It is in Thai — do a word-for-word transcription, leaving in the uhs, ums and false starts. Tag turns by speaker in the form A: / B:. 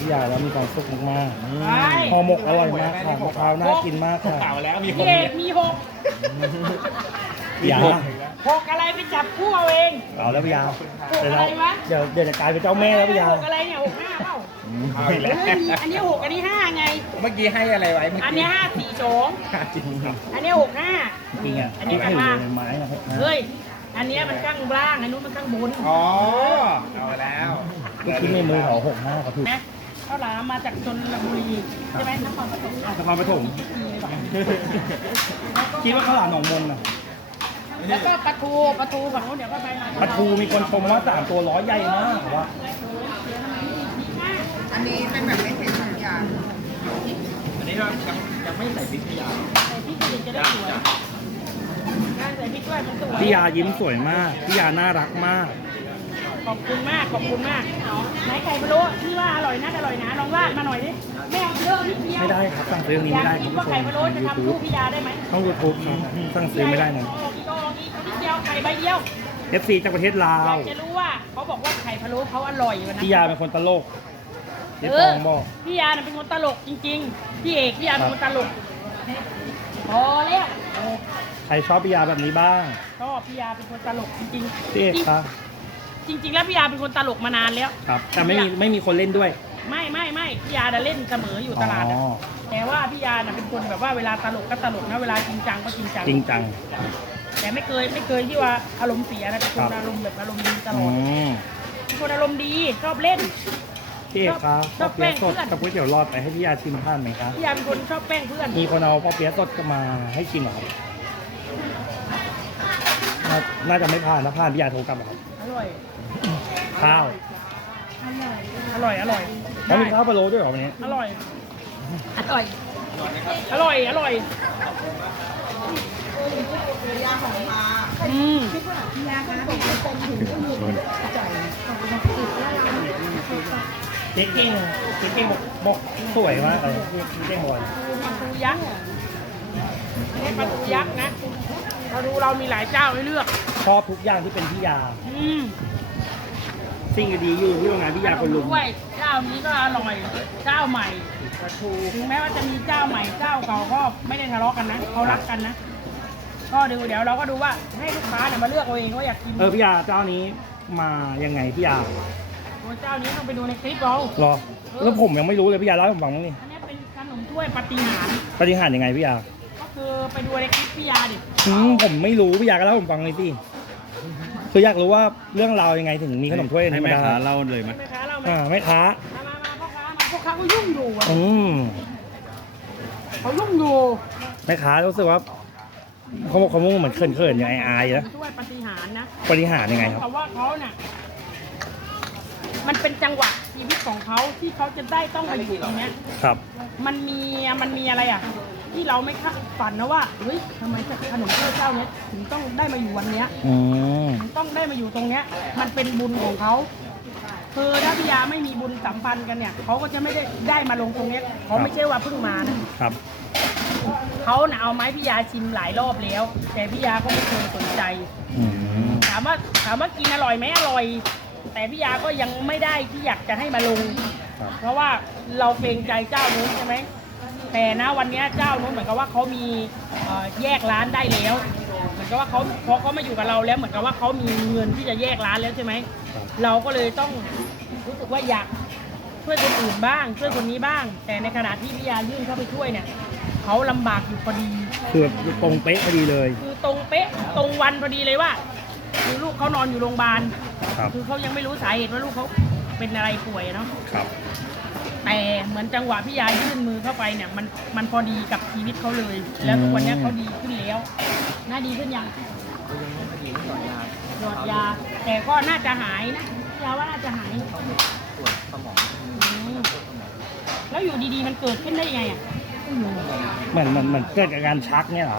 A: พี่ยาแล้วมีความสุขมากๆห่อหมกอร่อยมากค่ะมะพร้าวน่ากินมากค่ะ
B: ข่าวแล้วมีค
C: พี่
B: น
C: เอกมีหก
A: พี่ยา
C: หกอะไรไปจับคู่เอาเอง
A: เอาแล้วพี่ยา
C: หก
A: เดี๋ยว
C: อะไร
A: เรา
C: วะ
A: เดี๋ยวเดี๋ยวจะกลายเป็นเจ้าแม่แล้วพี่ยา
C: หกอะไรเนี่ยหกห้าเปล่า
B: เอาอีกแล้ว
C: เฮ้ยมีอันนี้หกอันนี้ห้าไง
B: เมื่อกี้ให้อะไรไว้เมื่อ
C: อัน
B: กี้
C: นี้ห้าสี่สอง
B: จริงครับ
C: อันนี้หกห้า
A: จริงอ่ะ
C: อันนี้
A: ที่
C: ข้าง
A: อยู่
C: ล่าง
A: ในไม้นะครับ
C: เฮ้ยอันนี้มันข้างล่างอันนู้นมันข้างบน
B: อ๋อเอาแล้ว
A: ก็คิดในมือเขาหกห้าเขาถูก
C: นะข้าวหลามมาจากชนบุรีใช่ไหมนครปฐม
A: นครปฐมคิดว่าข้าวหลามหนองมนต์อ่ะ
C: แล้วก็ปลาทูปลาทูฝั่งนู้นเดี๋ยวก็ไปมา
A: ปลาทูมีคนชมว่าสามตัวร้อยใหญ่มากว่า
D: อันนี้เป็นแบบไม่เผ็ดทุกอย่าง
B: อันนี้เรายังยังไม่ใส่พริกขยา
C: ใส่พริกจะได้สวยการใส่พริกด้วยมันสวย
A: พี่ยายิ้มสวยมากพี่ยาน่ารักมาก
C: ขอบคุณมากขอบคุณมากไหนไก่พะโล้ที่ว่าอร่อยนะอร่อยนะลองราดมาหน่อยดิไม่เอาเยอะนิดเดียว
A: ไม่ได้ครับสั่งซื้อตรงนี้ไม่ได้
C: อยาก
A: คุ
C: คิ
A: ณ
C: ด
A: ผู้
C: ว่า
A: ช
C: ไก่
A: ม
C: พะโล้จะ
A: ยู
C: ทำ
A: ทู
C: คู่
A: บ
C: พี่ยาได้ไหม
A: ต้องยูทูบครับสั่งซื้อไม่ได้นะ
C: อีกอีกนิดเดียวไก่ใบเดียว
A: เอฟซีจากประเทศลา
C: อยาว กจะรู้ว่าเขาบอกว่าไข่พะโล้เขาอร่อยวันนั้น
A: พี่ยาเป็นคนตลกเจ๊
C: เอ
A: ฟ
C: อ
A: องบอก
C: พี่ยาน่ะเป็นคนตลกจริงๆพี่เอกพี่ยาเป็นคนตลกพอแล้ว
A: ใครชอบพี่ยาแบบนี้บ้าง
C: ชอบพี่ยาเป็นคนตลกจริงๆ
A: พี่เอกครับ
C: จริง ๆ แล้วพี่ยาเป็นคนตลกมานานแล้ว
A: ครับ แต่ไม่มีไม่มีคนเล่นด้วย
C: ไม่ไม่ไม่พี่ยาน่ะเล่นเสมออยู่ตลาด
A: อ๋
C: อะ
A: อ
C: แต่ว่าพี่ยาน่ะเป็นคนแบบว่าเวลาตลกก็ตลกนะเวลาจริงจังก็จริงจัง
A: จริงจัง
C: แต่ไม่เคยไม่เคยที่ว่าอารมณ์เสียนะเป็นค
A: ครั
C: น
A: บ
C: อารมณ์แบบอารมณ์ดีตล
A: อื
C: อด
A: ม
C: เป็นคนอารมณ์ดีชอบเล่น
A: พี่เอกครับ
C: ช
A: พ่
C: อ
A: อบ เปี๊ยะสด
C: แป้งเพื่อน
A: กับก๋วยเตี๋ยวรอดไปให้พี่ยาชิมท่านไหมครับ
C: พี่ยาเป็นคนชอบแป้งเพื่อน
A: มีคนเอาพ่อเปี๊ยะสดมาให้ชิมเหรอครับน่าน่าจะไม่ผ่านถ้าผ่านพี่ยาโทรกลับเหรอครับ
C: อร่อย
A: ข้าว
C: อร่อยอร่อย
A: แล้วมีข้าวปลาโรด้วยเหรอวันนี้
C: อร่อย อร่อย อร่อย อร่อย อืม
A: เจ๊กิ้งเจ๊กิ้งบอกบอกสวยมากเลยเจ๊กิ้งบอย
C: ปลาทูยักษ์นี่ปลาทูยักษ์นะเราดูเรามีหลายเจ้าให้เลือก
A: ชอบทุกอย่างที่เป็นพี่ยา
C: อืม
A: สิ่งดีๆอยู่ที่โรงงานพี่ยาคนลุง
C: ด้วยเจ้านี้ก็อร่อย เจ้าใหม่ปลาทูถึงแม้ว่าจะมีเจ้าใหม่เจ้าเก่าก็ไม่ได้ทะเลาะกันนะเขารักกันนะ ก็ดูเดี๋ยวเราก็ดูว่าให้ลูกค้าเนี่ยมาเลือกเอาเองว่าอยากกิน
A: เออพี่ยาเจ้านี้มายังไงพี่ยา
C: ตัวเจ้านี้ต้องไปดูในคลิปเรา
A: รอแล้วผมยังไม่รู้เลยพี่ยาเล่าให้ผมฟังบ้างนี่
C: อันนี้เป็นขนมถ้วยปาฏิหาริย์
A: ปฏิหารย์ยังไงพี่ยา
C: ก็คือไปดูในคลิปพี่ยาดิ
A: อืมผมไม่รู้พี่ยาก็เล่าให้ผมฟังเลยสิคืออยากรู้ว่าเรื่องราวยังไงถึงมีขนมถ้วย
B: ให้
A: ธรรม
B: แม่
A: ดา
B: ค้าเล่าเลยไหม
C: แม่ค้าเราไหม
A: อ่าไม่ค้า
C: มามามาพ่อค้ามาพ่อค้าก็ยุ่งอยู่อะ
A: อืม
C: เขายุ่งอยู่
A: แม่ค้ารู้สึกว่าเขาบอกเขามุ่งเหมือนเขินๆอย่างอายๆนะ
C: ช่วยปฏิหารย์นะ
A: ปฏิหารย์ยังไงครับ
C: แต่ว่าเขาเนี่ยมันเป็นจังหวะชีวิตของเขาที่เขาจะได้ต้องมาอยู่ตรงเนี้ย
A: ครับ
C: มันมีมันมีอะไรอ่ะ ที่เราไม่คาดฝันนะว่าเฮ้ยทำไมขนมถ้วยเจ้าเนี้ยถึงต้องได้มาอยู่วันเนี้ย
A: อืม
C: ถึงต้องได้มาอยู่ตรงเนี้ย มันเป็นบุญของเขาคือถ้าพิยาไม่มีบุญสัมพันธ์กันเนี่ยเขาก็จะไม่ได้ได้มาลงตรงเนี้ยเขาไม่ใช่ว่าเพิ่งมานะครับ เขาน่ะเอาไม้พิยาชิมหลายรอบแล้ว แต่พิยาก็ไม่เคยสนใจ
A: อืม
C: ถามว่าถามว่ากินอร่อยไหมอร่อย แต่พิยาก็ยังไม่ได้ที่อยากจะให้มาลง
A: ครับ
C: เพราะว่าเราเกรงใจเจ้านู้นใช่ไหมแต่นะวันเนี้ยเจ้านู้นเหมือนกับว่าเขามีเอ่อแยกร้านได้แล้ว เหมือนกับว่าเขาพอเขามาอยู่กับเราแล้วเหมือนกับว่าเขามีเงินที่จะแยกร้านแล้วใช่ไหม
A: ครับ
C: เราก็เลยต้องรู้สึกว่าอยากช่วยคนอื่นบ้าง ช่วยคนนี้บ้าง แต่ในขณะที่พิยายื่นเข้าไปช่วยเนี่ยเขาลำบากอยู่พอดี
A: คือตรงเป๊ะพอดีเลย
C: คือตรงเป๊ะตรงวันพอดีเลยว่าคือลูกเขานอนอยู่โรงพยาบาล
A: ครับ
C: คือเขายังไม่รู้สาเหตุว่าลูกเขาเป็นอะไรป่วยเนาะ
A: ครับ
C: แต่เหมือนจังหวะพี่ยายื่นมือเข้าไปเนี่ยมันมันพอดีกับชีวิตเขาเลย แล้วทุกวันเนี้ยเขาดีขึ้นแล้วน่าดีขึ้นยังหยอดยา แต่ก็น่าจะหายนะพี่ยาว่าน่าจะหายปวดสมองแล้วอยู่ดีๆมันเกิดขึ้นได้ยังไงอ่ะ
A: เหมือนเหมือนเหมือนเกิดอาการชักเนี่ยเหรอ